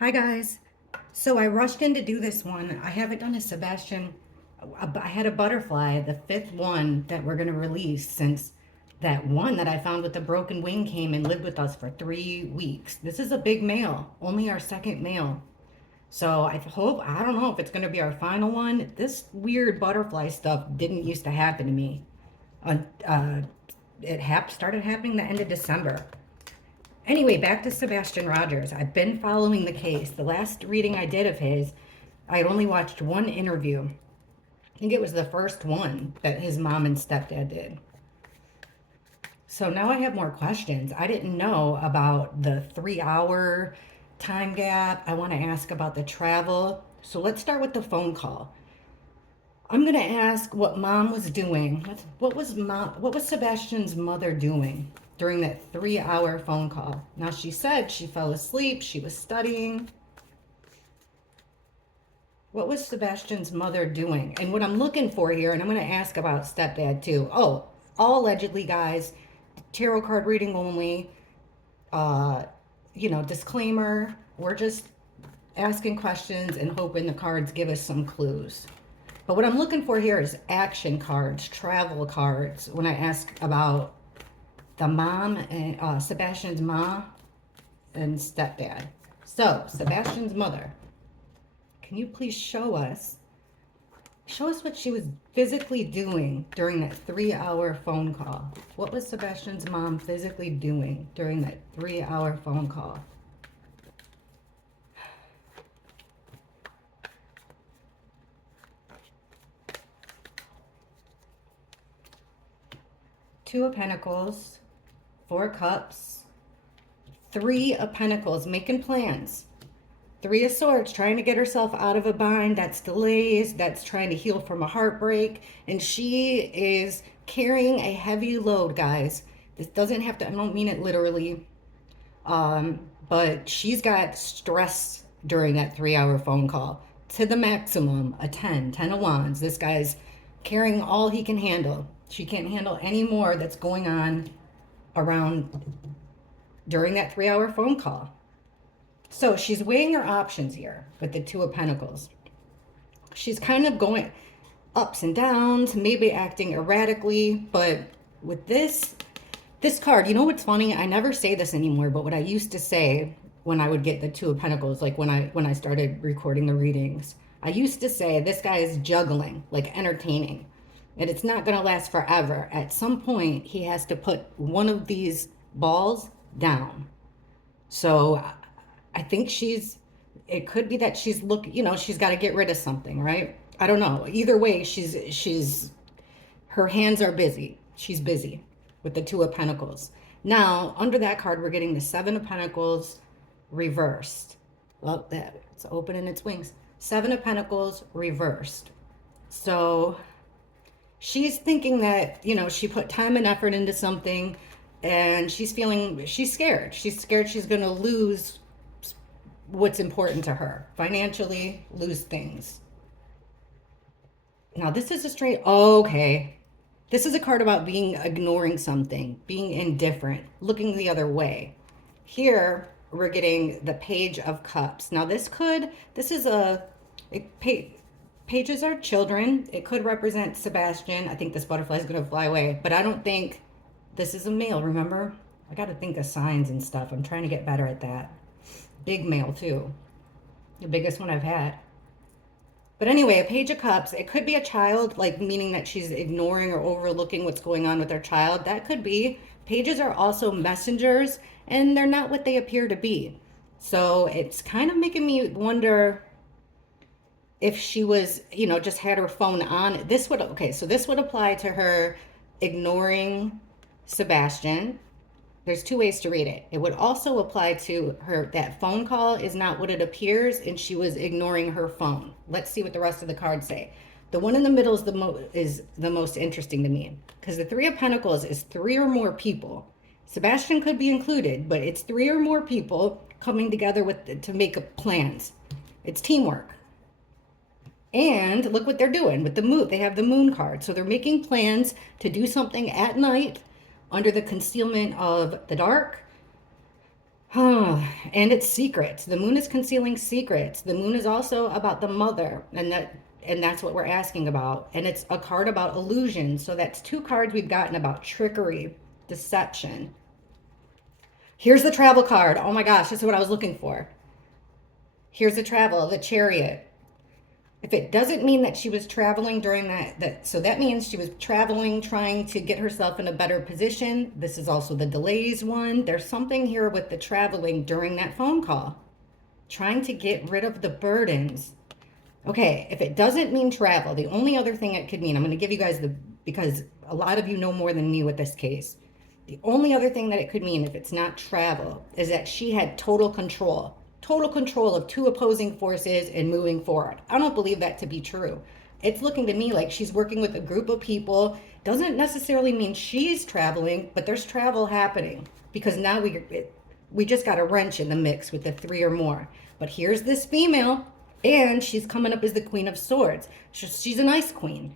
Hi guys. So I rushed in to do this one. I haven't done a Sebastian. I had a butterfly, the fifth one that we're going to release since that one that I found with the broken wing came and lived with us for 3 weeks. This is a big male, only our second male. So I don't know if it's going to be our final one. This weird butterfly stuff didn't used to happen to me. Uh, uh, started happening the end of December. Anyway, back to Sebastian Rogers. I've been following the case. The last reading I did of his, I had only watched one interview. I think it was the first one that his mom and stepdad did. So now I have more questions. I didn't know about the 3 hour time gap. I want to ask about the travel. So let's start with the phone call. I'm gonna ask what mom was doing. What was Sebastian's mother doing during that 3 hour phone call? Now she said she fell asleep, she was studying. What was Sebastian's mother doing? And what I'm looking for here, and I'm gonna ask about stepdad too. Oh, all allegedly, guys, tarot card reading only. Uh, disclaimer. We're just asking questions and hoping the cards give us some clues. But what I'm looking for here is action cards, travel cards, when I ask about the mom and Sebastian's mom and stepdad. So, Sebastian's mother, can you please show us what she was physically doing during that 3 hour phone call? What was Sebastian's mom physically doing during that 3 hour phone call? Two of Pentacles, Four of Cups, Three of Pentacles, making plans. Three of Swords, trying to get herself out of a bind. That's delays. That's trying to heal from a heartbreak. And she is carrying a heavy load, guys. This doesn't have to, I don't mean it literally. But she's got stress during that 3 hour phone call to the maximum. A 10 of Wands. This guy's carrying all he can handle. She can't handle any more that's going on around during that 3 hour phone call. So she's weighing her options here with the Two of Pentacles. She's kind of going ups and downs, maybe acting erratically, but with this card, you know what's funny? I never say this anymore, but what I used to say when I would get the Two of Pentacles, like when I started recording the readings, I used to say this guy is juggling, like entertaining. And it's not going to last forever. At some point, he has to put one of these balls down. So I think it could be that she's she's got to get rid of something, right? I don't know. Either way, her hands are busy. She's busy with the Two of Pentacles. Now, under that card, we're getting the Seven of Pentacles reversed. Well, it's opening its wings. Seven of Pentacles reversed. So she's thinking that, she put time and effort into something and she's scared. She's scared she's going to lose what's important to her. Financially, lose things. Now, this is okay. This is a card about ignoring something, being indifferent, looking the other way. Here, we're getting the Page of Cups. Now, pages are children. It could represent Sebastian. I think this butterfly is going to fly away, but I don't think this is a male, remember? I got to think of signs and stuff. I'm trying to get better at that. Big male, too. The biggest one I've had. But anyway, a Page of Cups, it could be a child, like meaning that she's ignoring or overlooking what's going on with her child. That could be. Pages are also messengers, and they're not what they appear to be. So it's kind of making me wonder if she was, just had her phone on. This would apply to her ignoring Sebastian. There's two ways to read it. It would also apply to her, that phone call is not what it appears, and she was ignoring her phone. Let's see what the rest of the cards say. The one in the middle is the most interesting to me, because the Three of Pentacles is three or more people. Sebastian could be included, but it's three or more people coming together to make plans. It's teamwork. And look what they're doing with the moon. They have the moon card. So they're making plans to do something at night under the concealment of the dark. And it's secrets. The moon is concealing secrets. The moon is also about the mother, and that's what we're asking about. And it's a card about illusion. So that's two cards we've gotten about trickery, deception. Here's the travel card. Oh my gosh, this is what I was looking for. Here's the travel, the chariot. If it doesn't mean that she was traveling during so that means she was traveling trying to get herself in a better position. This is also the delays one. There's something here with the traveling during that phone call, trying to get rid of the burdens. Okay, if it doesn't mean travel, the only other thing it could mean, I'm going to give you guys because a lot of you know more than me with this case. The only other thing that it could mean if it's not travel is that she had total control of two opposing forces and moving forward. I don't believe that to be true. It's looking to me like she's working with a group of people. Doesn't necessarily mean she's traveling, but there's travel happening because now we just got a wrench in the mix with the three or more. But here's this female, and she's coming up as the Queen of Swords. She's a nice queen.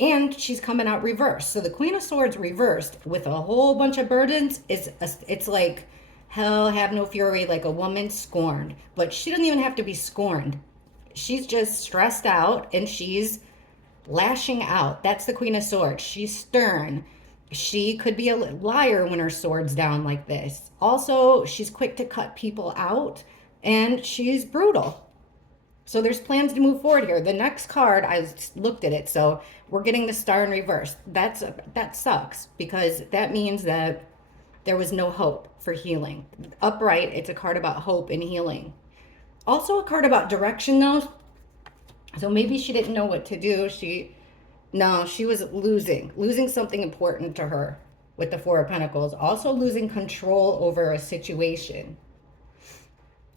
And she's coming out reversed. So the Queen of Swords reversed with a whole bunch of burdens it's like hell have no fury, like a woman scorned. But she doesn't even have to be scorned. She's just stressed out and she's lashing out. That's the Queen of Swords. She's stern. She could be a liar when her sword's down like this. Also, she's quick to cut people out and she's brutal. So there's plans to move forward here. The next card, I looked at it. So we're getting the star in reverse. That sucks because that means that there was no hope for healing. Upright, it's a card about hope and healing. Also a card about direction though. So maybe she didn't know what to do. She was losing something important to her with the Four of Pentacles. Also losing control over a situation.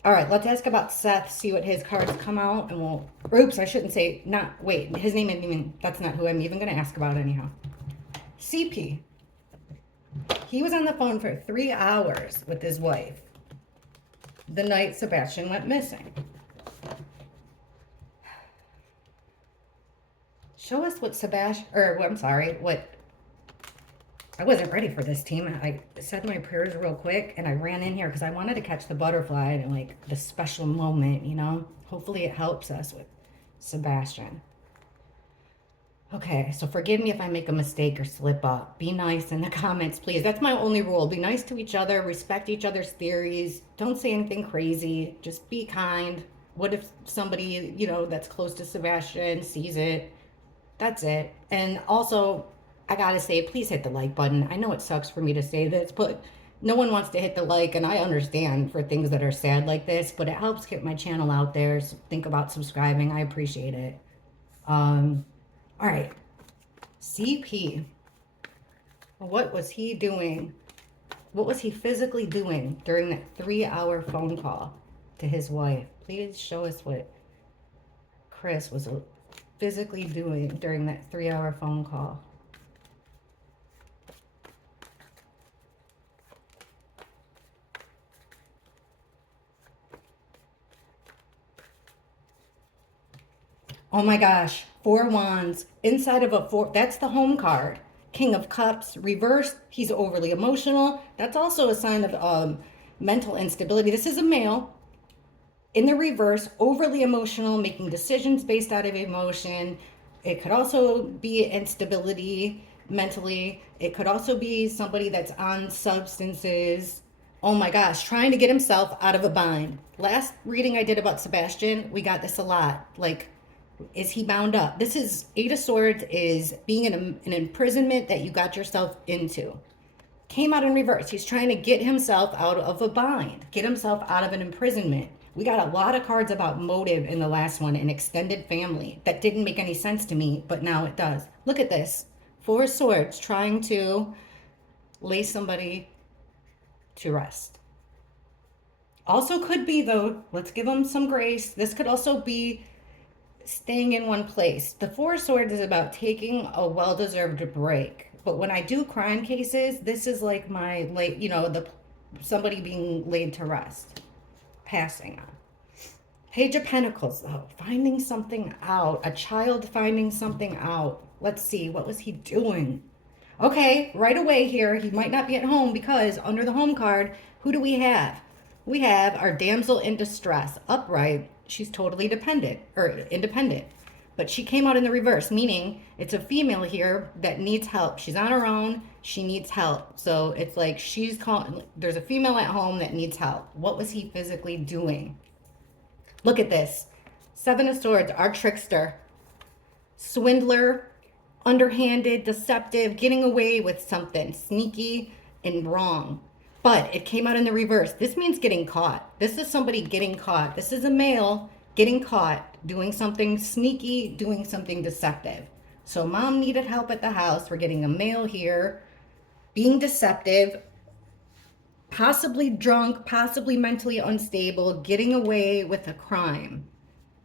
All right, let's ask about Seth, see what his cards come out, and oops, I shouldn't say, his name isn't even, that's not who I'm even going to ask about anyhow. CP. He was on the phone for 3 hours with his wife the night Sebastian went missing. Show us what I wasn't ready for this team. I said my prayers real quick and I ran in here because I wanted to catch the butterfly and like the special moment, you know? Hopefully it helps us with Sebastian. Okay, so forgive me if I make a mistake or slip up. Be nice in the comments, please. That's my only rule. Be nice to each other, respect each other's theories. Don't say anything crazy. Just be kind. What if somebody, that's close to Sebastian sees it? That's it. And also, I gotta say, please hit the like button. I know it sucks for me to say this, but no one wants to hit the like, and I understand for things that are sad like this, but it helps get my channel out there. So think about subscribing. I appreciate it. All right. CP. What was he doing? What was he physically doing during that 3-hour phone call to his wife? Please show us what Chris was physically doing during that 3-hour phone call. Oh my gosh, 4 wands inside of a 4. That's the home card. King of Cups, reversed. He's overly emotional. That's also a sign of mental instability. This is a male. In the reverse, overly emotional, making decisions based out of emotion. It could also be instability mentally. It could also be somebody that's on substances. Oh my gosh, trying to get himself out of a bind. Last reading I did about Sebastian, we got this a lot. Like, is he bound up? This is 8 of Swords is being in an imprisonment that you got yourself into. Came out in reverse. He's trying to get himself out of a bind, get himself out of an imprisonment. We got a lot of cards about motive in the last one, an extended family. That didn't make any sense to me, but now it does. Look at this. 4 of Swords trying to lay somebody to rest. Also could be, though, let's give him some grace. This could also be staying in one place. The 4 of Swords is about taking a well-deserved break. But when I do crime cases, this is like my somebody being laid to rest, passing on. Page of Pentacles, though, finding something out. A child finding something out. Let's see, what was he doing? Okay, right away here, he might not be at home because under the home card, who do we have? We have our damsel in distress, upright. She's totally dependent or independent. But she came out in the reverse, meaning it's a female here that needs help. She's on her own. She needs help. So it's like she's calling, there's a female at home that needs help. What was he physically doing? Look at this. Seven of Swords, our trickster, swindler, underhanded, deceptive, getting away with something sneaky and wrong. But it came out in the reverse. This means getting caught. This is somebody getting caught. This is a male getting caught doing something sneaky, doing something deceptive. So mom needed help at the house. We're getting a male here being deceptive, possibly drunk, possibly mentally unstable, getting away with a crime.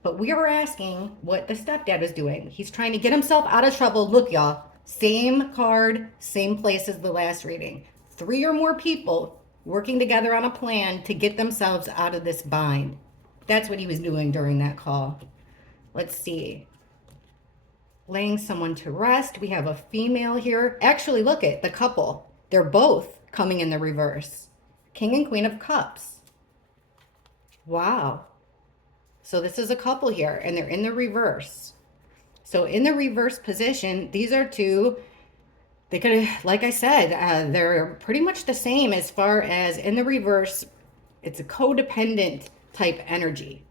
But we were asking what the stepdad was doing. He's trying to get himself out of trouble. Look, y'all, same card, same place as the last reading. 3 or more people working together on a plan to get themselves out of this bind. That's what he was doing during that call. Let's see. Laying someone to rest. We have a female here. Actually, look at the couple. They're both coming in the reverse. King and Queen of Cups. Wow. So this is a couple here, and they're in the reverse. So in the reverse position, these are two, they could have, like I said, they're pretty much the same as far as in the reverse, it's a codependent type energy.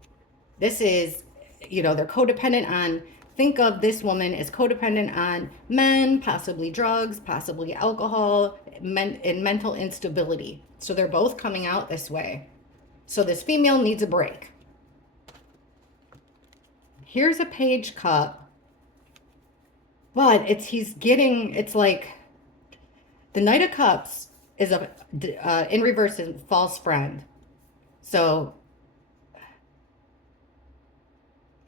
This is, you know, they're codependent on, think of this woman as codependent on men, possibly drugs, possibly alcohol, and mental instability. So they're both coming out this way. So this female needs a break. Here's a page cup, but it's like the Knight of Cups is in reverse is false friend. So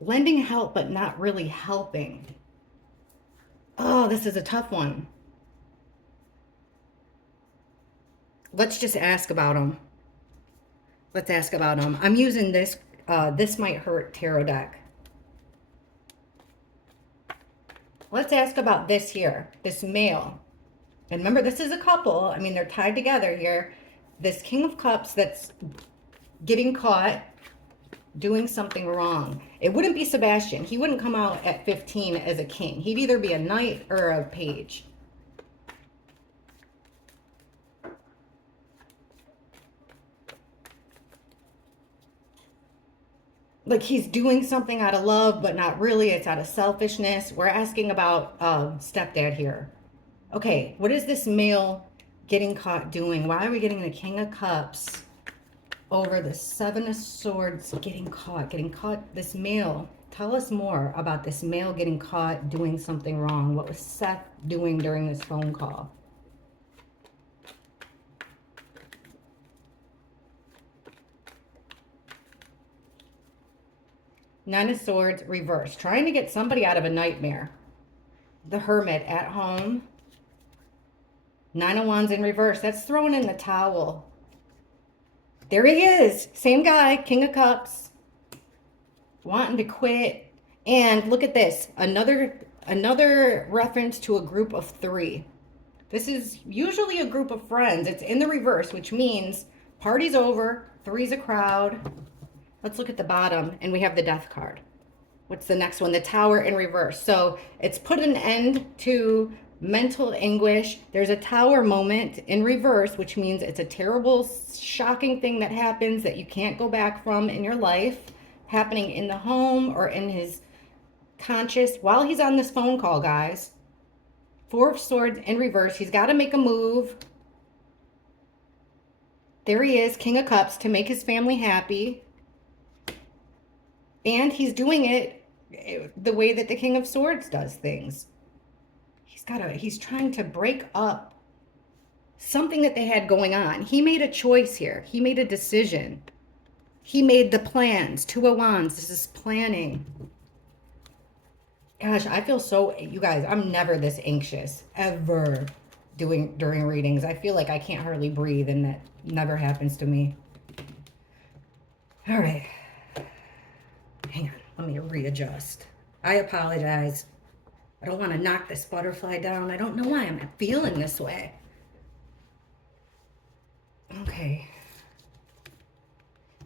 lending help, but not really helping. Oh, this is a tough one. Let's just ask about him. Let's ask about him. I'm using this, This Might Hurt tarot deck. Let's ask about this here, this male. And remember, this is a couple. I mean, they're tied together here. This King of Cups that's getting caught doing something wrong. It wouldn't be Sebastian. He wouldn't come out at 15 as a king. He'd either be a knight or a page. Like he's doing something out of love, but not really. It's out of selfishness. We're asking about stepdad here. Okay, what is this male getting caught doing? Why are we getting the King of Cups over the Seven of Swords getting caught? This male. Tell us more about this male getting caught doing something wrong. What was Seth doing during this phone call? Nine of Swords, reverse. Trying to get somebody out of a nightmare. The Hermit at home. Nine of Wands in reverse. That's throwing in the towel. There he is. Same guy, King of Cups. Wanting to quit. And look at this. Another reference to a group of 3. This is usually a group of friends. It's in the reverse, which means party's over. 3's a crowd. Let's look at the bottom, and we have the Death card. What's the next one? The Tower in reverse. So it's put an end to mental anguish. There's a Tower moment in reverse, which means it's a terrible, shocking thing that happens that you can't go back from in your life, happening in the home or in his conscious while he's on this phone call, guys. 4 of Swords in reverse. He's got to make a move. There he is, King of Cups, to make his family happy. And he's doing it the way that the King of Swords does things. He's trying to break up something that they had going on. He made a choice here. He made a decision. He made the plans. 2 of Wands. This is planning. Gosh, I feel so, you guys, I'm never this anxious ever during readings. I feel like I can't hardly breathe, and that never happens to me. All right. Hang on, let me readjust. I apologize. I don't want to knock this butterfly down. I don't know why I'm feeling this way. Okay.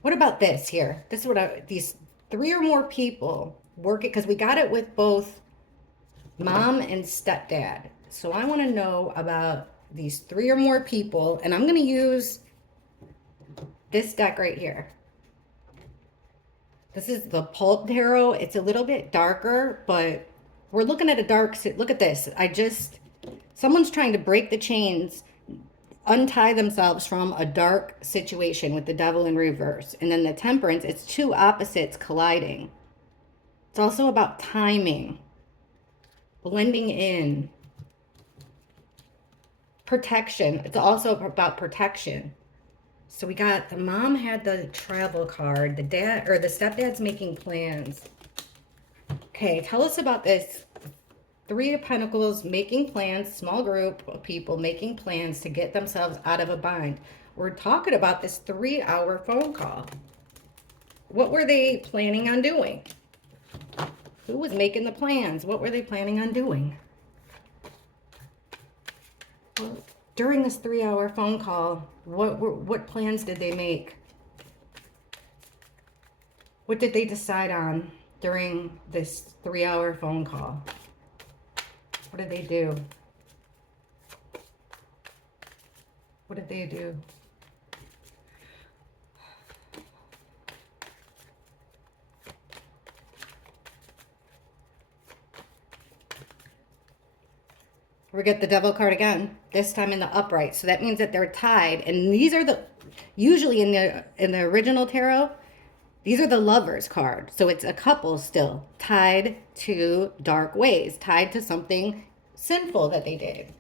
What about this here? This is what these 3 or more people work it, because we got it with both mom and stepdad. So I want to know about these 3 or more people, and I'm going to use this deck right here. This is the pulp tarot. It's a little bit darker, but we're looking at a dark, look at this. Someone's trying to break the chains, untie themselves from a dark situation with the devil in reverse. And then the temperance, it's 2 opposites colliding. It's also about timing, blending in, protection. It's also about protection. So we got, the mom had the travel card, the dad or the stepdad's making plans. Okay, tell us about this. 3 of Pentacles, making plans, small group of people making plans to get themselves out of a bind. We're talking about this 3-hour phone call. What were they planning on doing? Who was making the plans? What were they planning on doing? Well, during this 3-hour phone call, what plans did they make? What did they decide on during this 3-hour phone call? What did they do? What did they do? We get the devil card again, this time in the upright. So that means that they're tied. And these are usually in the original tarot, these are the lovers card. So it's a couple still tied to dark ways, tied to something sinful that they did.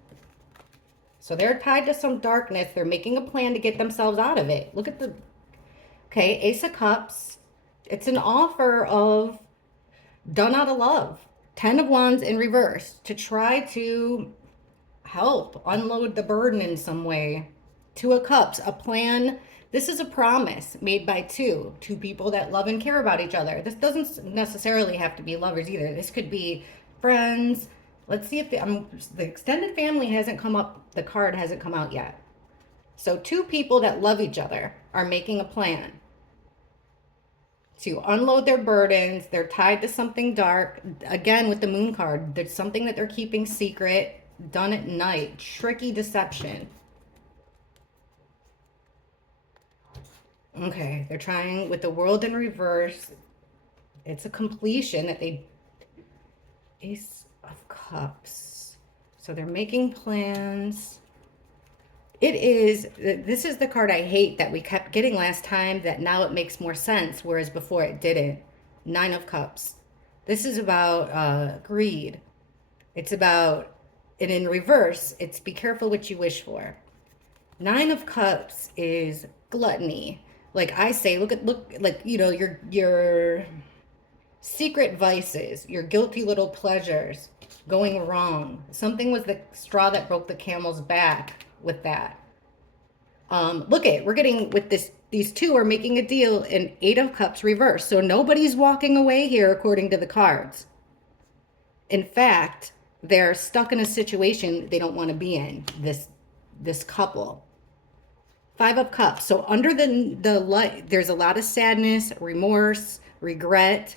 So they're tied to some darkness. They're making a plan to get themselves out of it. Look at okay, Ace of Cups. It's an offer of done out of love. 10 of Wands in reverse to try to help unload the burden in some way. 2 of Cups, a plan. This is a promise made by two people that love and care about each other. This doesn't necessarily have to be lovers either. This could be friends. Let's see if the extended family hasn't come up. The card hasn't come out yet. So 2 people that love each other are making a plan to unload their burdens. They're tied to something dark. Again, with the moon card, there's something that they're keeping secret, done at night. Tricky deception. Okay, they're trying with the world in reverse. It's a completion that Ace of Cups. So they're making plans. This is the card I hate that we kept getting last time, that now it makes more sense, whereas before it didn't. 9 of Cups. This is about greed. It's about, and in reverse, it's be careful what you wish for. 9 of Cups is gluttony. Like I say, look, like, you know, your secret vices, your guilty little pleasures going wrong. Something was the straw that broke the camel's back with that. We're getting with this, these 2 are making a deal in 8 of Cups reverse. So nobody's walking away here according to the cards. In fact, they're stuck in a situation they don't want to be in, this couple. 5 of Cups. So under the light, there's a lot of sadness, remorse, regret.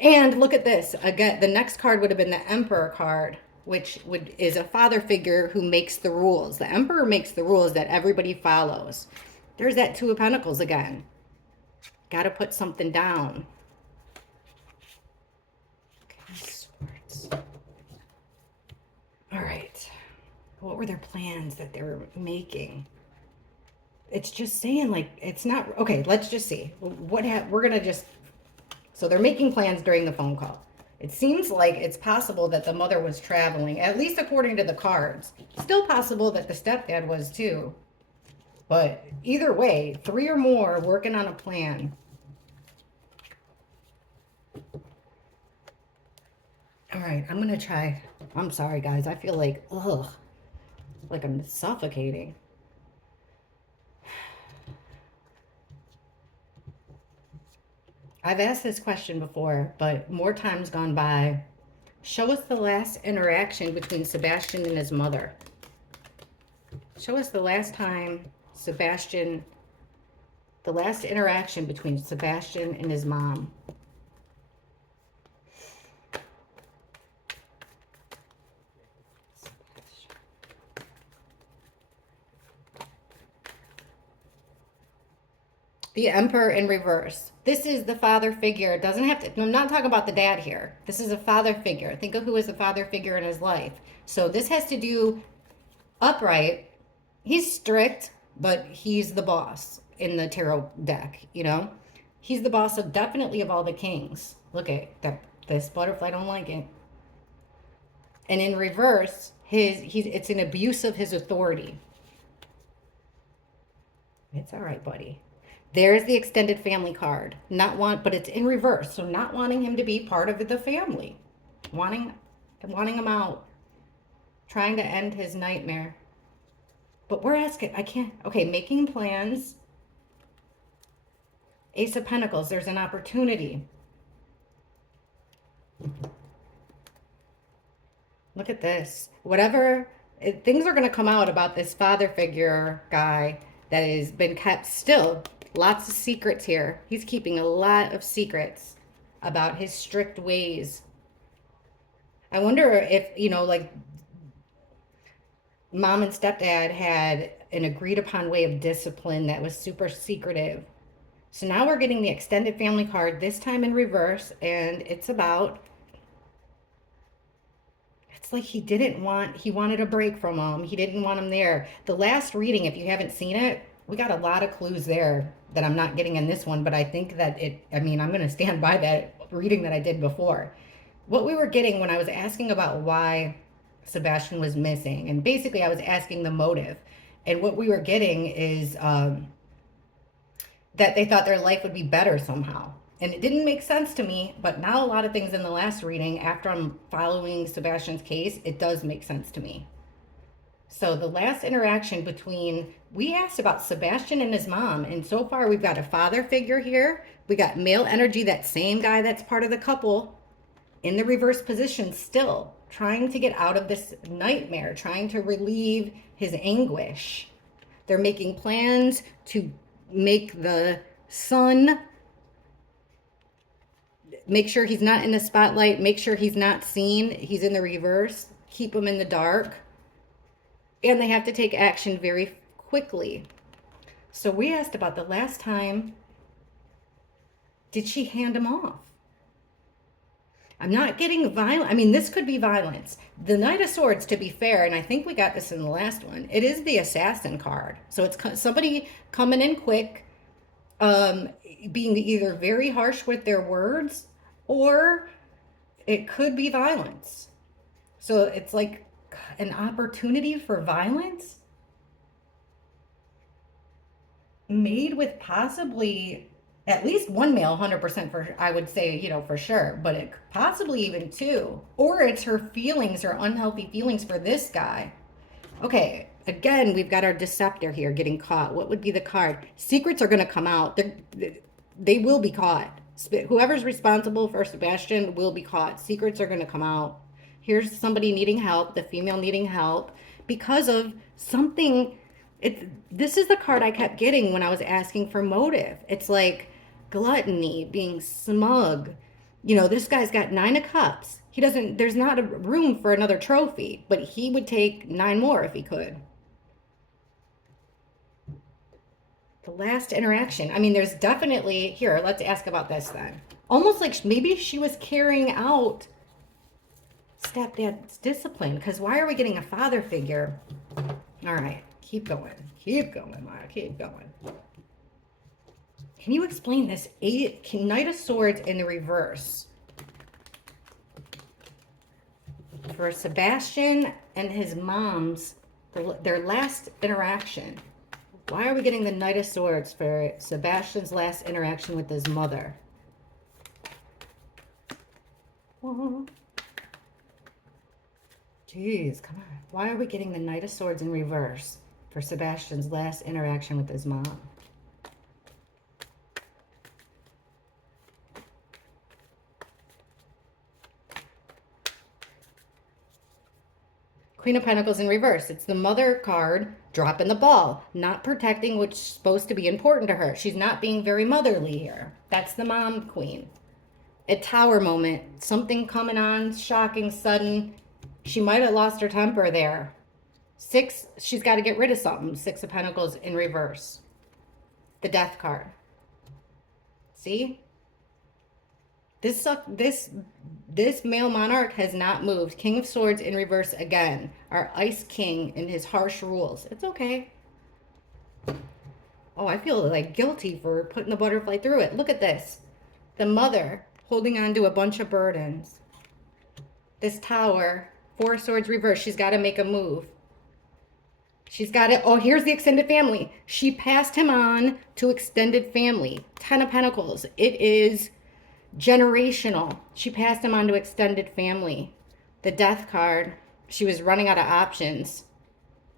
And look at this. Again, the next card would have been the Emperor card, which is a father figure who makes the rules. The Emperor makes the rules that everybody follows. There's that 2 of Pentacles again. Got to put something down. Okay, Swords. All right. What were their plans that they were making? It's just saying, like, it's not okay. Let's just see we're gonna just. So they're making plans during the phone call. It seems like it's possible that the mother was traveling, at least according to the cards. Still possible that the stepdad was too. But either way, 3 or more working on a plan. All right, I'm gonna try. I'm sorry, guys. I feel like, like I'm suffocating. I've asked this question before, but more times gone by. Show us the last interaction between Sebastian and his mother. Show us the last time Sebastian The last interaction between Sebastian and his mom. The Emperor in reverse. This is the father figure. It doesn't have to, I'm not talking about the dad here. This is a father figure. Think of who is the father figure in his life. So this has to do upright. He's strict, but he's the boss in the tarot deck, you know? He's the boss of definitely of all the kings. Look at that. This butterfly don't like it. And in reverse, it's an abuse of his authority. It's all right, buddy. There's the extended family card. But it's in reverse. So not wanting him to be part of the family. Wanting him out. Trying to end his nightmare. But we're asking, I can't, okay, making plans. Ace of Pentacles, there's an opportunity. Look at this. Things are going to come out about this father figure guy that has been kept still. Lots of secrets here. He's keeping a lot of secrets about his strict ways. I wonder if, like mom and stepdad had an agreed upon way of discipline that was super secretive. So now we're getting the extended family card, this time in reverse, and it's like he wanted a break from him. He didn't want him there. The last reading, if you haven't seen it, we got a lot of clues there that I'm not getting in this one, but I think that I'm going to stand by that reading that I did before. What we were getting when I was asking about why Sebastian was missing, and basically I was asking the motive, and what we were getting is that they thought their life would be better somehow. And it didn't make sense to me, but now a lot of things in the last reading, after I'm following Sebastian's case, it does make sense to me. So the last interaction we asked about Sebastian and his mom, and so far we've got a father figure here. We got male energy, that same guy that's part of the couple, in the reverse position still, trying to get out of this nightmare, trying to relieve his anguish. They're making plans to make the son, make sure he's not in the spotlight, make sure he's not seen, he's in the reverse, keep him in the dark. And they have to take action very quickly. So we asked about the last time, did she hand him off? I'm not getting violent. This could be violence. The Knight of Swords, to be fair, and I think we got this in the last one, it is the Assassin card. So it's somebody coming in quick, being either very harsh with their words, or it could be violence. So it's like an opportunity for violence made with possibly at least one male, 100% for, I would say, for sure, but it possibly even two, or it's her feelings, her unhealthy feelings for this guy. Okay, again, we've got our deceptor here getting caught. What would be the card? Secrets are going to come out. They will be caught. Whoever's responsible for Sebastian will be caught. Secrets are going to come out. Here's somebody needing help, the female needing help, because of something. This is the card I kept getting when I was asking for motive. It's like gluttony, being smug. This guy's got 9 of cups. There's not a room for another trophy, but he would take 9 more if he could. The last interaction. There's definitely, here, let's ask about this then. Almost like maybe she was carrying out stepdad's discipline, because why are we getting a father figure? All right, keep going, Maya, keep going. Can you explain this Knight of Swords in the reverse for Sebastian and his mom's, their last interaction? Why are we getting the Knight of Swords for Sebastian's last interaction with his mother? Oh. Jeez, come on. Why are we getting the Knight of Swords in reverse for Sebastian's last interaction with his mom? Queen of Pentacles in reverse. It's the mother card dropping the ball, not protecting what's supposed to be important to her. She's not being very motherly here. That's the mom queen. A tower moment. Something coming on, shocking, sudden. She might have lost her temper there. Six, she's got to get rid of something. Six of Pentacles in reverse. The Death card. See? This male monarch has not moved. King of Swords in reverse again. Our Ice King and his harsh rules. It's okay. Oh, I feel like guilty for putting the butterfly through it. Look at this. The mother holding on to a bunch of burdens. This Tower, Four of Swords reverse. She's got to make a move. She's got it. Oh, here's the extended family. She passed him on to extended family. Ten of Pentacles. It is generational. She passed him on to extended family. The Death card. She was running out of options.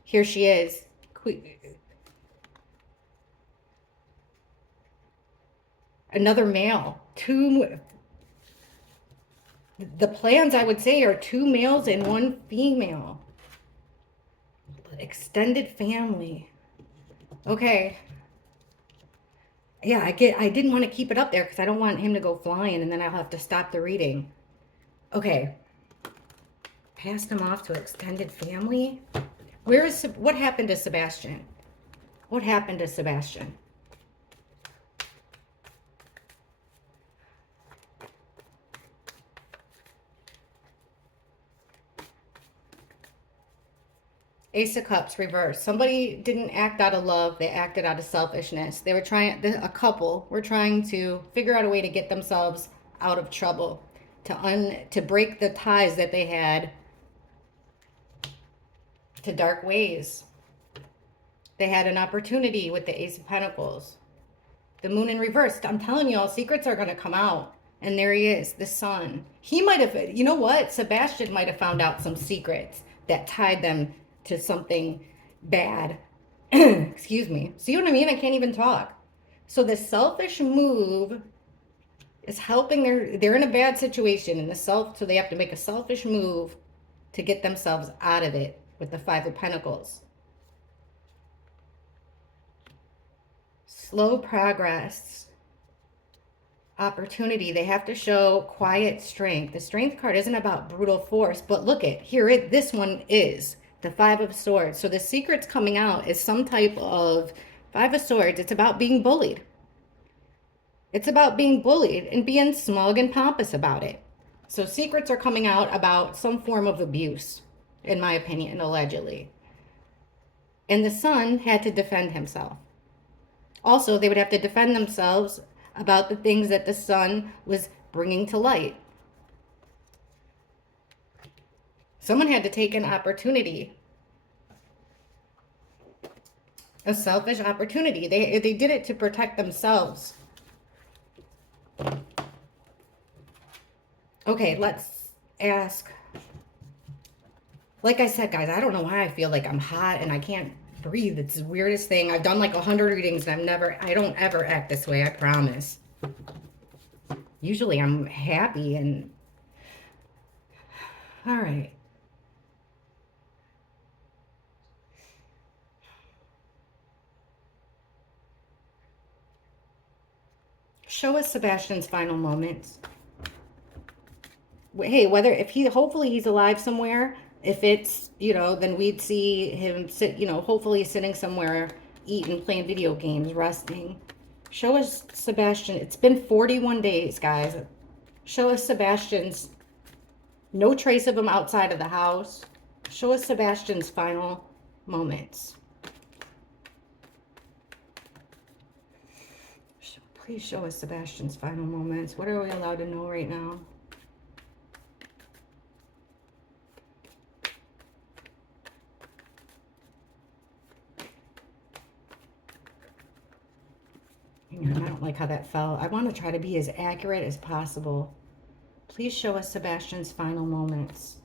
Here she is. Another male. The plans, I would say, are 2 males and 1 female. Extended family. Okay. Yeah, I didn't want to keep it up there because I don't want him to go flying and then I'll have to stop the reading. Okay. Passed him off to extended family. What happened to Sebastian? What happened to Sebastian? Ace of Cups, reverse. Somebody didn't act out of love. They acted out of selfishness. They were a couple were trying to figure out a way to get themselves out of trouble, to break the ties that they had to dark ways. They had an opportunity with the Ace of Pentacles. The Moon in reverse. I'm telling y'all, secrets are going to come out. And there he is, the Sun. He might have, you know what? Sebastian might have found out some secrets that tied them to something bad. Excuse me. See what I mean? I can't even talk. So the selfish move is helping they're in a bad situation so they have to make a selfish move to get themselves out of it with the Five of Pentacles. Slow progress. Opportunity. They have to show quiet strength. The Strength card isn't about brutal force, but look this one is. The Five of Swords. So the secret's coming out is some type of Five of Swords. It's about being bullied. It's about being bullied and being smug and pompous about it. So secrets are coming out about some form of abuse, in my opinion, allegedly. And the Sun had to defend himself. Also, they would have to defend themselves about the things that the Sun was bringing to light. Someone had to take an opportunity. A selfish opportunity. They did it to protect themselves. Okay, let's ask. Like I said, guys, I don't know why I feel like I'm hot and I can't breathe. It's the weirdest thing. I've done like 100 readings and I don't ever act this way, I promise. Usually I'm happy and... All right. Show us Sebastian's final moments. Hey, hopefully he's alive somewhere. If it's, then we'd see him hopefully sitting somewhere, eating, playing video games, resting. Show us Sebastian. It's been 41 days, guys. Show us Sebastian's, no trace of him outside of the house. Show us Sebastian's final moments. Please show us Sebastian's final moments. What are we allowed to know right now? I don't like how that fell. I want to try to be as accurate as possible. Please show us Sebastian's final moments.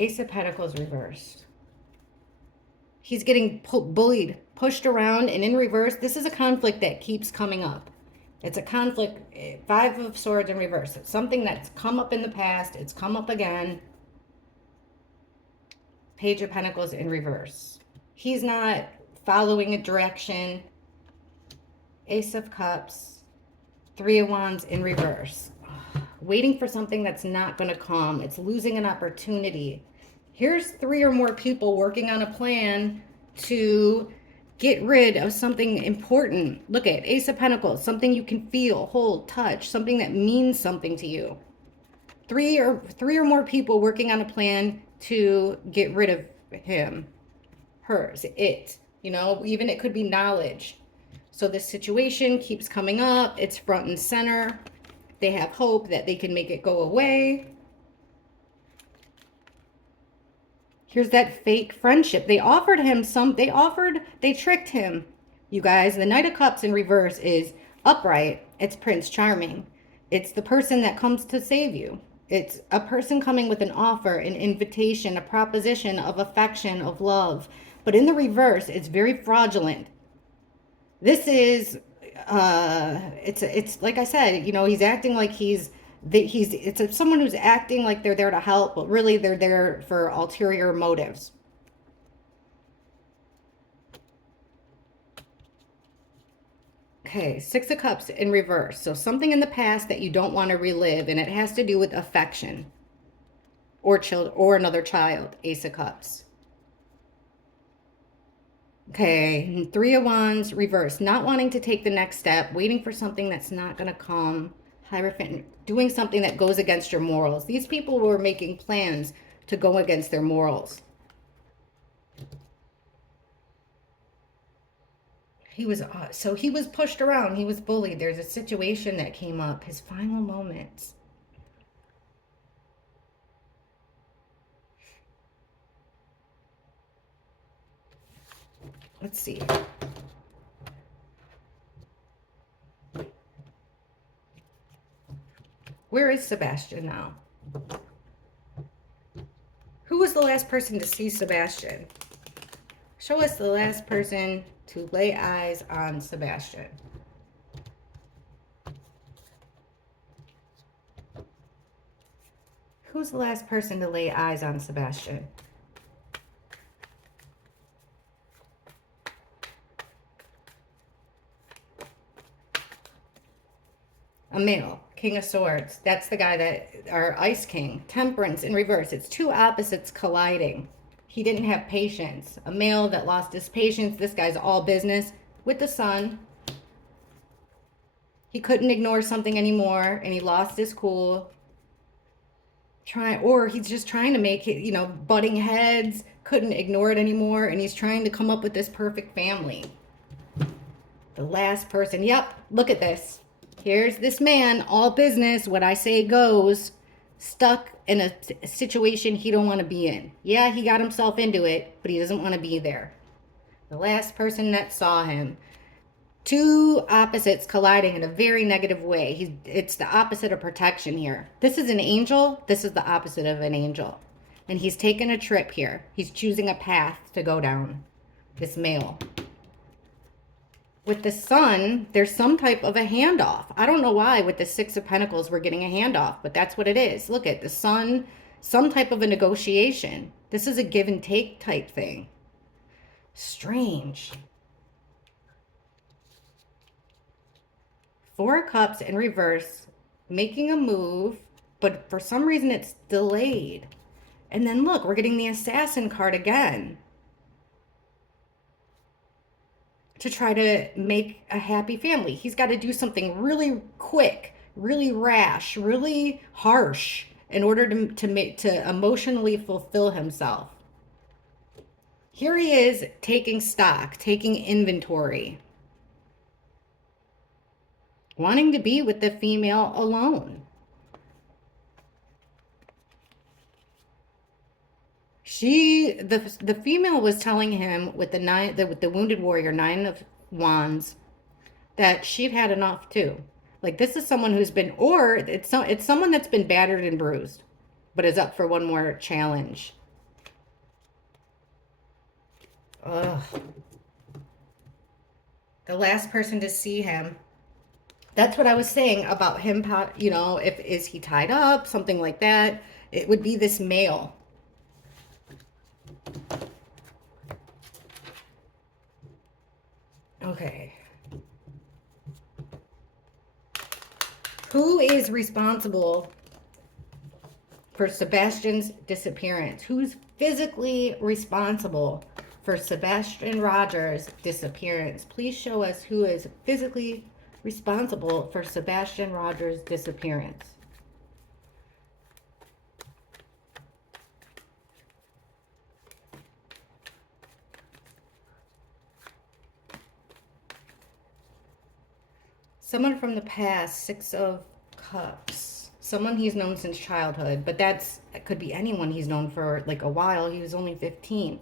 Ace of Pentacles reversed. He's getting bullied, pushed around, and in reverse. This is a conflict that keeps coming up. It's a conflict, Five of Swords in reverse. It's something that's come up in the past. It's come up again. Page of Pentacles in reverse. He's not following a direction. Ace of Cups. Three of Wands in reverse. Waiting for something that's not going to come. It's losing an opportunity. Here's 3 or more people working on a plan to get rid of something important. Look at Ace of Pentacles, something you can feel, hold, touch, something that means something to you. Three or more people working on a plan to get rid of him, hers, it. You know, even it could be knowledge. So this situation keeps coming up. It's front and center. They have hope that they can make it go away. Here's that fake friendship. They offered him they tricked him. You guys, the Knight of Cups in reverse is upright. It's Prince Charming. It's the person that comes to save you. It's a person coming with an offer, an invitation, a proposition of affection, of love. But in the reverse, it's very fraudulent. This is, it's like I said, you know, he's acting like it's someone who's acting like they're there to help, but really they're there for ulterior motives. Okay, Six of Cups in reverse. So something in the past that you don't want to relive, and it has to do with affection or another child. Ace of Cups. Okay, Three of Wands reverse. Not wanting to take the next step, waiting for something that's not going to come. Hierophant, doing something that goes against your morals. These people were making plans to go against their morals. He was pushed around. He was bullied. There's a situation that came up. His final moments. Let's see. Where is Sebastian now? Who was the last person to see Sebastian? Show us the last person to lay eyes on Sebastian. Who's the last person to lay eyes on Sebastian? A male. King of Swords. That's the guy that, our Ice King. Temperance in reverse. It's 2 opposites colliding. He didn't have patience. A male that lost his patience. This guy's all business with the Sun. He couldn't ignore something anymore, and he lost his cool. Or he's just trying to make it, you know, butting heads. Couldn't ignore it anymore, and he's trying to come up with this perfect family. The last person. Yep, look at this. Here's this man, all business, what I say goes, stuck in a situation he don't want to be in. Yeah, he got himself into it, but he doesn't want to be there. The last person that saw him. 2 opposites colliding in a very negative way. It's the opposite of protection here. This is an angel. This is the opposite of an angel. And he's taking a trip here. He's choosing a path to go down. This male. With the Sun, there's some type of a handoff. I don't know why with the Six of Pentacles we're getting a handoff, but that's what it is. Look at the Sun, some type of a negotiation. This is a give and take type thing. Strange. 4 of Cups in reverse, making a move, but for some reason it's delayed. And then look, we're getting the Assassin card again. To try to make a happy family. He's got to do something really quick, really rash, really harsh in order to emotionally fulfill himself. Here he is taking stock, taking inventory. Wanting to be with the female alone. The female was telling him with the Wounded Warrior, 9 of Wands, that she'd had enough too. Like, this is someone who's been, or it's someone that's been battered and bruised, but is up for one more challenge. Ugh. The last person to see him. That's what I was saying about him, you know, if is he tied up, something like that. It would be this male. Okay. Who is responsible for Sebastian's disappearance? Who's physically responsible for Sebastian Rogers' disappearance? Please show us who is physically responsible for Sebastian Rogers' disappearance. Someone from the past, Six of Cups. Someone he's known since childhood, but it could be anyone he's known for like a while. He was only 15.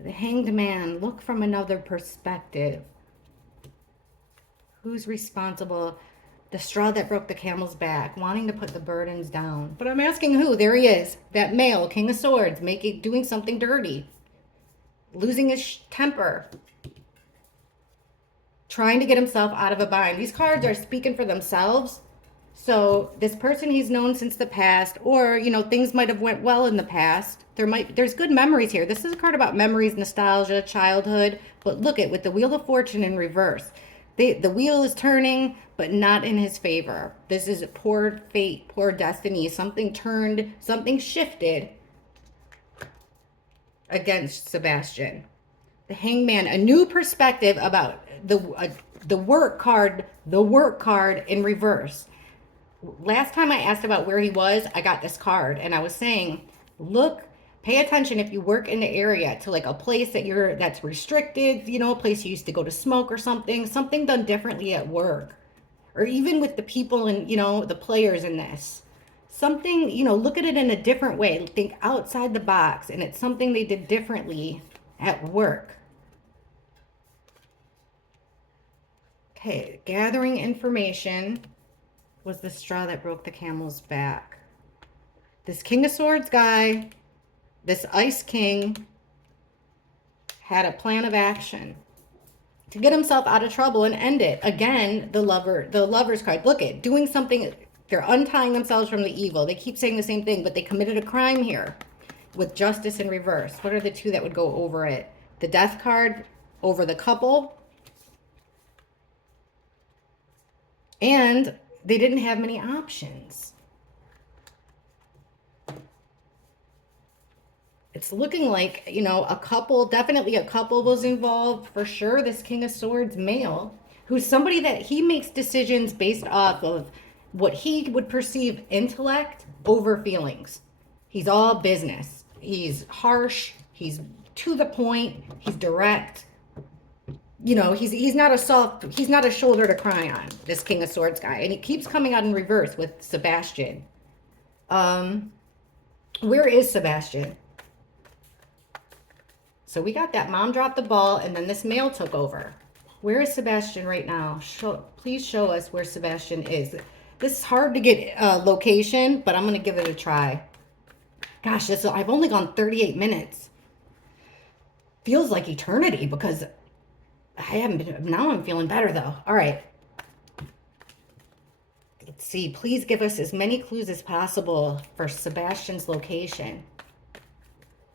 The Hanged Man, look from another perspective. Who's responsible? The straw that broke the camel's back, wanting to put the burdens down. But I'm asking who? There he is. That male, King of Swords, doing something dirty. Losing his temper. Trying to get himself out of a bind. These cards are speaking for themselves. So this person he's known since the past, or, you know, things might have went well in the past. There's good memories here. This is a card about memories, nostalgia, childhood. But look at with the Wheel of Fortune in reverse. The wheel is turning, but not in his favor. This is poor fate, poor destiny. Something turned, something shifted against Sebastian. The Hangman, a new perspective about the work card in reverse. Last time I asked about where he was, I got this card, and I was saying, look, pay attention if you work in the area to like a place that's restricted, you know, a place you used to go to smoke or something done differently at work, or even with the people and, you know, the players in this. Something, you know, look at it in a different way. Think outside the box, and it's something they did differently at work. Okay, gathering information was the straw that broke the camel's back. This King of Swords guy, this Ice King, had a plan of action to get himself out of trouble and end it. Again, the lover's card. Look at doing something. They're untying themselves from the evil. They keep saying the same thing, but they committed a crime here with justice in reverse. What are the two that would go over it? The death card over the couple. And they didn't have many options. It's looking like, you know, definitely a couple was involved for sure. This King of Swords male, who's somebody that he makes decisions based off of what he would perceive intellect over feelings. He's all business. He's harsh. He's to the point. He's direct. You know, he's not a shoulder to cry on, this King of Swords guy. And he keeps coming out in reverse with Sebastian. Where is Sebastian? So we got that mom dropped the ball, and then this male took over. Where is Sebastian right now? Please show us where Sebastian is. This is hard to get location, but I'm going to give it a try. Gosh, I've only gone 38 minutes. Feels like eternity because now I'm feeling better though. All right. Let's see. Please give us as many clues as possible for Sebastian's location.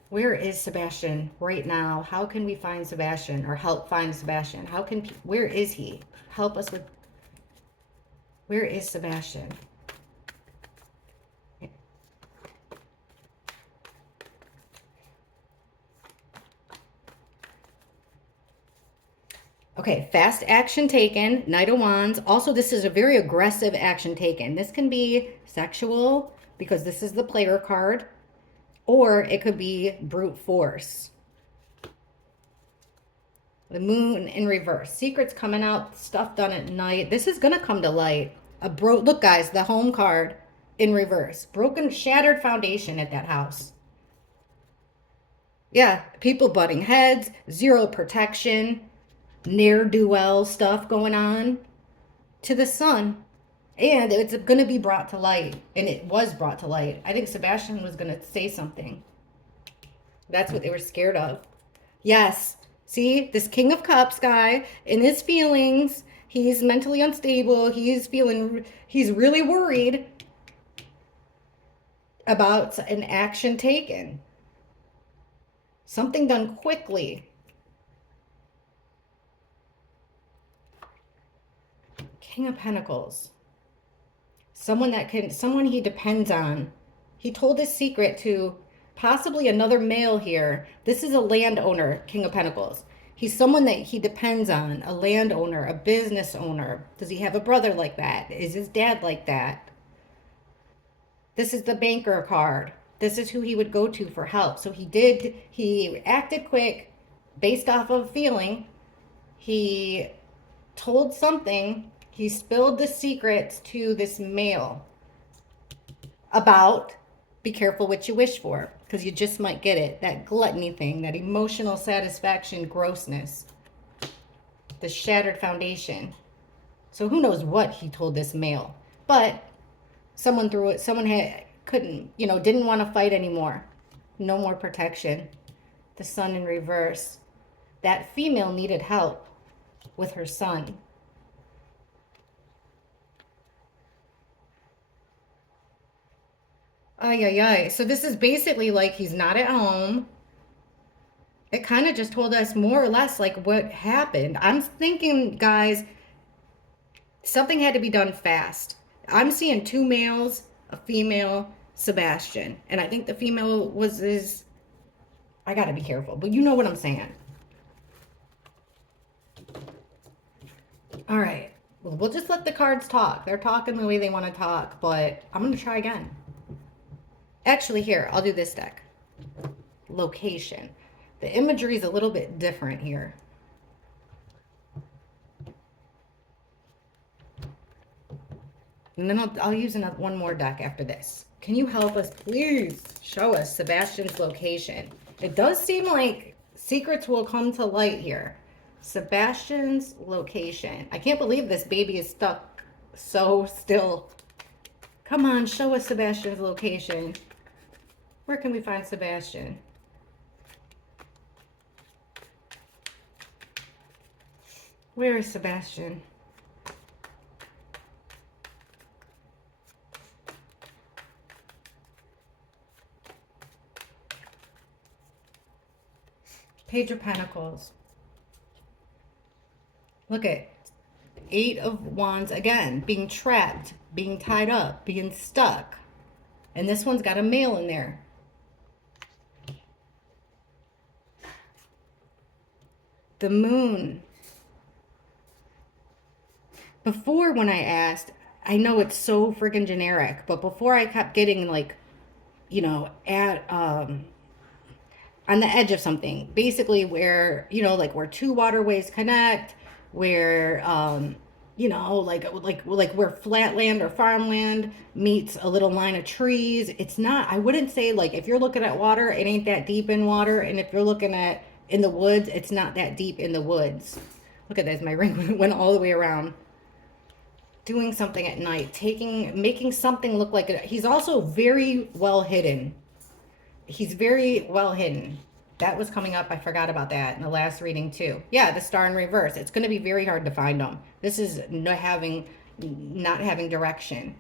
Where is Sebastian right now? How can we find Sebastian or help find Sebastian? Where is he? Help us with, where is Sebastian? Okay, fast action taken, Knight of Wands. Also, this is a very aggressive action taken. This can be sexual because this is the player card, or it could be brute force. The Moon in reverse. Secrets coming out, stuff done at night. This is going to come to light. Look, guys, the home card in reverse. Broken, shattered foundation at that house. Yeah, people butting heads, zero protection. Ne'er-do-well stuff going on to the sun, and it's going to be brought to light, and it was brought to light. I think Sebastian was going to say something. That's what they were scared of. Yes, See, this King of Cups guy in his feelings, he's mentally unstable. He's really worried about an action taken, something done quickly. King of Pentacles. Someone he depends on. He told his secret to possibly another male here. This is a landowner, King of Pentacles. He's someone that he depends on, a landowner, a business owner. Does he have a brother like that? Is his dad like that? This is the banker card. This is who he would go to for help. So he acted quick based off of feeling. He told something. He spilled the secrets to this male about be careful what you wish for, because you just might get it. That gluttony thing, that emotional satisfaction, grossness, the shattered foundation. So who knows what he told this male, but someone threw it. Someone didn't want to fight anymore. No more protection. The sun in reverse. That female needed help with her son. Ay, ay, ay. So this is basically like he's not at home. It kind of just told us more or less like what happened. I'm thinking, guys, something had to be done fast. I'm seeing two males, a female, Sebastian. And I think the female was his... I gotta be careful, but you know what I'm saying. All right. Well, we'll just let the cards talk. They're talking the way they want to talk, but I'm going to try again. Actually, here, I'll do this deck. Location. The imagery is a little bit different here. And then I'll use one more deck after this. Can you help us, please? Show us Sebastian's location. It does seem like secrets will come to light here. Sebastian's location. I can't believe this baby is stuck so still. Come on, show us Sebastian's location. Where can we find Sebastian? Where is Sebastian? Page of Pentacles. Look at Eight of Wands again, being trapped, being tied up, being stuck. And this one's got a male in there. The Moon. Before, when I asked, I know it's so freaking generic, but before I kept getting like, on the edge of something, basically where, like where two waterways connect, where, like where flatland or farmland meets a little line of trees. It's not, I wouldn't say like, if you're looking at water, it ain't that deep in water. And if you're looking at in the woods, it's not that deep in the woods. Look at this, my ring went all the way around. Doing something at night, making something look like it. He's also very well hidden. He's very well hidden. That was coming up. I forgot about that in the last reading too. Yeah, the star in reverse. It's going to be very hard to find him. This is not having direction.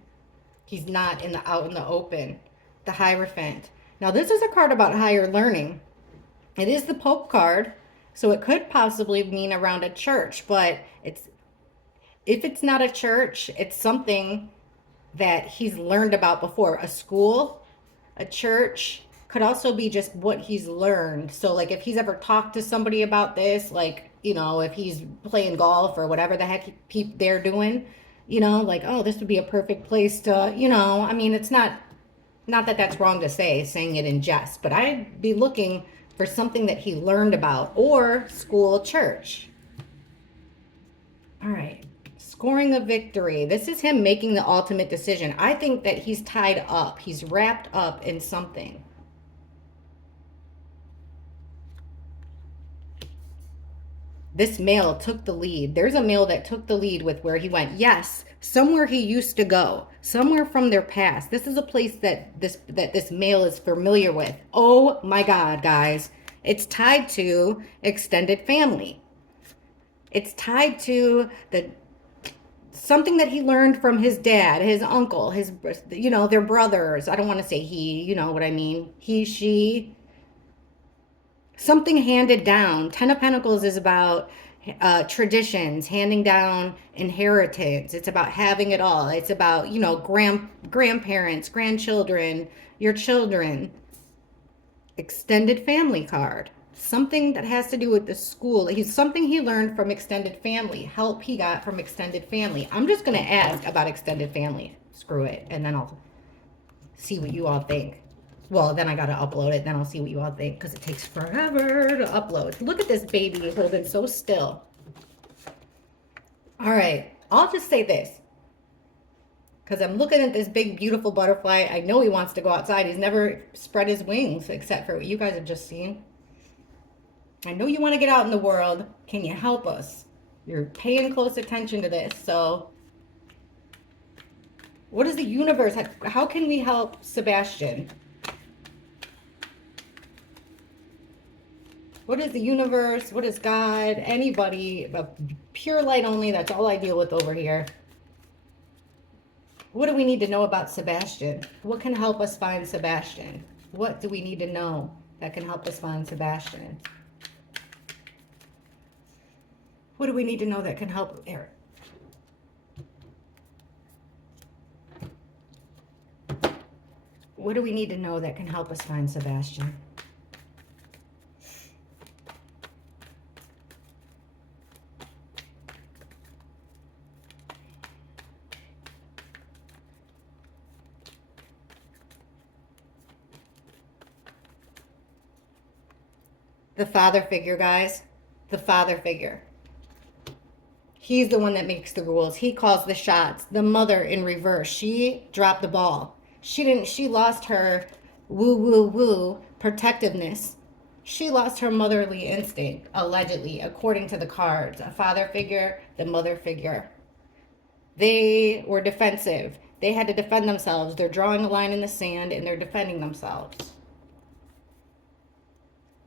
He's not out in the open. The Hierophant. Now this is a card about higher learning. It is the Pope card, so it could possibly mean around a church, but if it's not a church, it's something that he's learned about before. A school, a church, could also be just what he's learned. So like if he's ever talked to somebody about this, like, if he's playing golf or whatever the heck they're doing, like, oh, this would be a perfect place to, I mean, it's not that that's wrong to say, saying it in jest, but I'd be looking for something that he learned about, or school, church. All right. Scoring a victory. This is him making the ultimate decision. I think that he's tied up. He's wrapped up in something. This male took the lead. There's a male that took the lead with where he went. Yes, somewhere he used to go. Somewhere from their past. This is a place that this male is familiar with. Oh my God, guys. It's tied to extended family. It's tied to the something that he learned from his dad, his uncle, his, their brothers. I don't want to say he, you know what I mean. He, she, something handed down. Ten of Pentacles is about traditions, handing down inheritance. It's about having it all. It's about, grandparents, grandchildren, your children. Extended family card. Something that has to do with the school. Something he learned from extended family. Help he got from extended family. I'm just going to ask about extended family. Screw it. And then I'll see what you all think. Well, then I got to upload it. Then I'll see what you all think because it takes forever to upload. Look at this baby holding so still. All right. I'll just say this. Because I'm looking at this big, beautiful butterfly. I know he wants to go outside. He's never spread his wings except for what you guys have just seen. I know you want to get out in the world. Can you help us? You're paying close attention to this. So what is the universe? How can we help Sebastian? What is the universe? What is God? Anybody? Pure light only. That's all I deal with over here. What do we need to know about Sebastian? What can help us find Sebastian? What do we need to know that can help us find Sebastian? What do we need to know that can help Eric? What do we need to know that can help us find Sebastian? The father figure, guys. The father figure. He's the one that makes the rules. He calls the shots. The mother in reverse. She dropped the ball. She lost her woo protectiveness. She lost her motherly instinct, allegedly, according to the cards. A father figure, the mother figure. They were defensive. They had to defend themselves. They're drawing a line in the sand and they're defending themselves.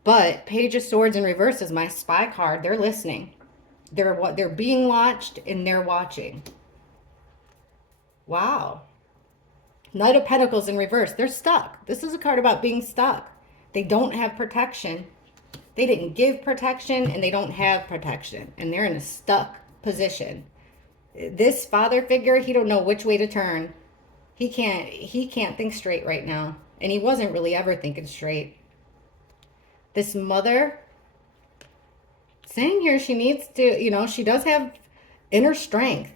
But Page of Swords in reverse is my spy card. They're listening. They're being watched and they're watching. Wow. Knight of Pentacles in reverse. They're stuck. This is a card about being stuck. They don't have protection. They didn't give protection and they don't have protection. And they're in a stuck position. This father figure, he don't know which way to turn. He can't think straight right now. And he wasn't really ever thinking straight. This mother, saying here she needs to, she does have inner strength.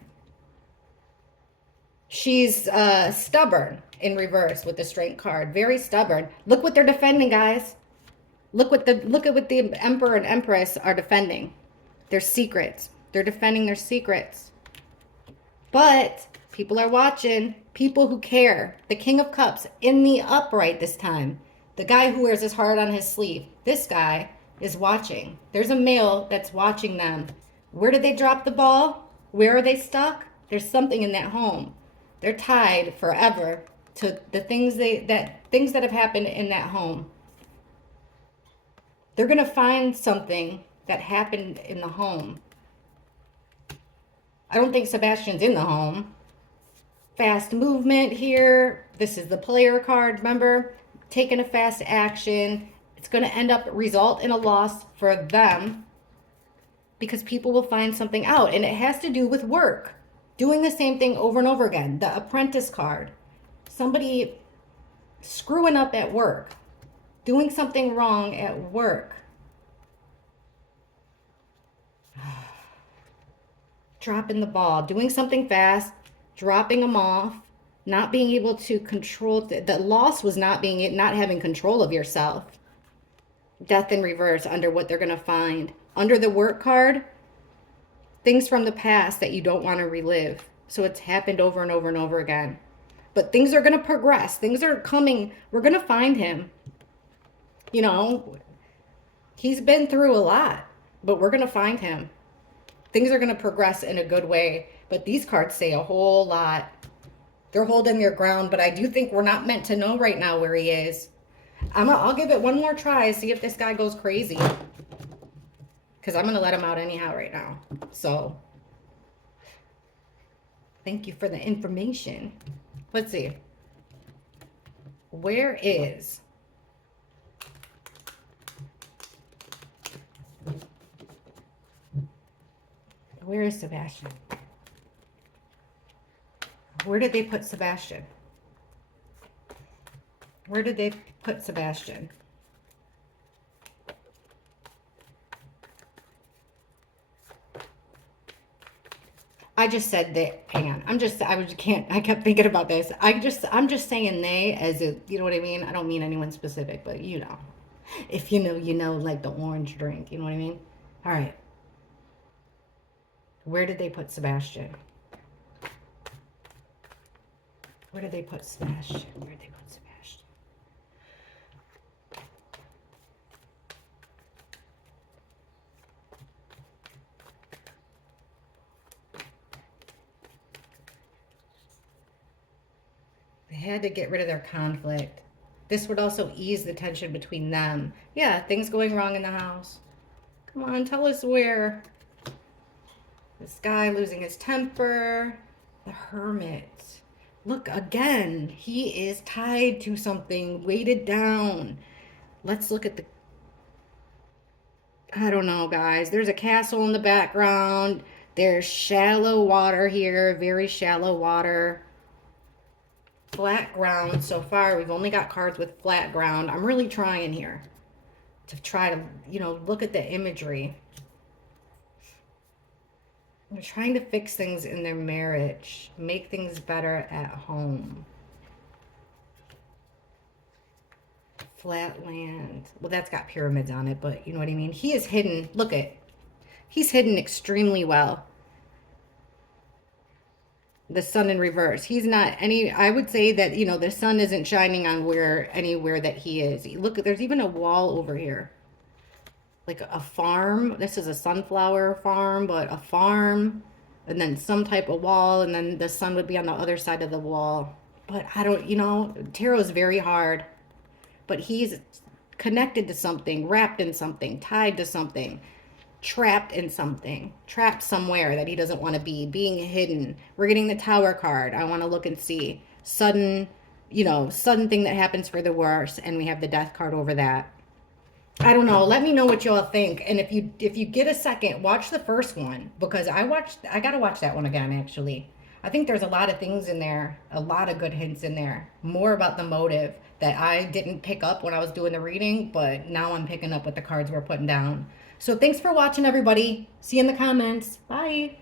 She's stubborn in reverse with the strength card. Very stubborn. Look what they're defending, guys. Look at what the Emperor and Empress are defending. Their secrets. They're defending their secrets. But people are watching. People who care. The King of Cups in the upright this time. The guy who wears his heart on his sleeve. This guy is watching. There's a male that's watching them. Where did they drop the ball? Where are they stuck? There's something in that home. They're tied forever to the things that have happened in that home. They're going to find something that happened in the home. I don't think Sebastian's in the home. Fast movement here. This is the player card, remember? Taking a fast action. It's going to result in a loss for them because people will find something out. And it has to do with work. Doing the same thing over and over again. The apprentice card. Somebody screwing up at work. Doing something wrong at work. Dropping the ball. Doing something fast. Dropping them off. Not being able to control. The loss was not having control of yourself. Death in reverse under what they're going to find. Under the work card, things from the past that you don't want to relive. So it's happened over and over and over again. But things are going to progress. Things are coming. We're going to find him. He's been through a lot, but we're going to find him. Things are going to progress in a good way. But these cards say a whole lot. They're holding their ground, but I do think we're not meant to know right now where he is. I'll give it one more try, see if this guy goes crazy. Because I'm going to let him out anyhow right now. So, thank you for the information. Let's see. Where is... Where is Sebastian? Where did they put Sebastian? Where did they put Sebastian? I just said that. Hang on. I kept thinking about this. I'm just saying they as a, you know what I mean? I don't mean anyone specific, but you know. If you know, like the orange drink. You know what I mean? All right. Where did they put Sebastian? Where did they put Sebastian? Where did they put Sebastian? They had to get rid of their conflict. This would also ease the tension between them. Yeah, things going wrong in the house. Come on, tell us where. This guy losing his temper. The Hermit. Look, again, he is tied to something, weighted down. Let's look at the... I don't know, guys. There's a castle in the background. There's shallow water here, very shallow water. Flat ground so far. We've only got cards with flat ground. I'm really trying here to try to, look at the imagery. They're trying to fix things in their marriage, make things better at home. Flat land. Well, that's got pyramids on it, but you know what I mean? He is hidden. Look at, he's hidden extremely well. The sun in reverse. He's not any, I would say that, the sun isn't shining on anywhere that he is. Look, there's even a wall over here. Like a farm. This is a sunflower farm, but a farm, and then some type of wall, and then the sun would be on the other side of the wall. But I don't, tarot is very hard, but he's connected to something, wrapped in something, tied to something, trapped in something, trapped somewhere that he doesn't want to be, being hidden. We're getting the Tower card. I want to look and see. Sudden thing that happens for the worse, and we have the Death card over that. I don't know. Let me know what y'all think. And if you get a second, watch the first one, because I got to watch that one again, actually. I think there's a lot of things in there, a lot of good hints in there, more about the motive that I didn't pick up when I was doing the reading, but now I'm picking up with the cards we're putting down. So thanks for watching, everybody. See you in the comments. Bye.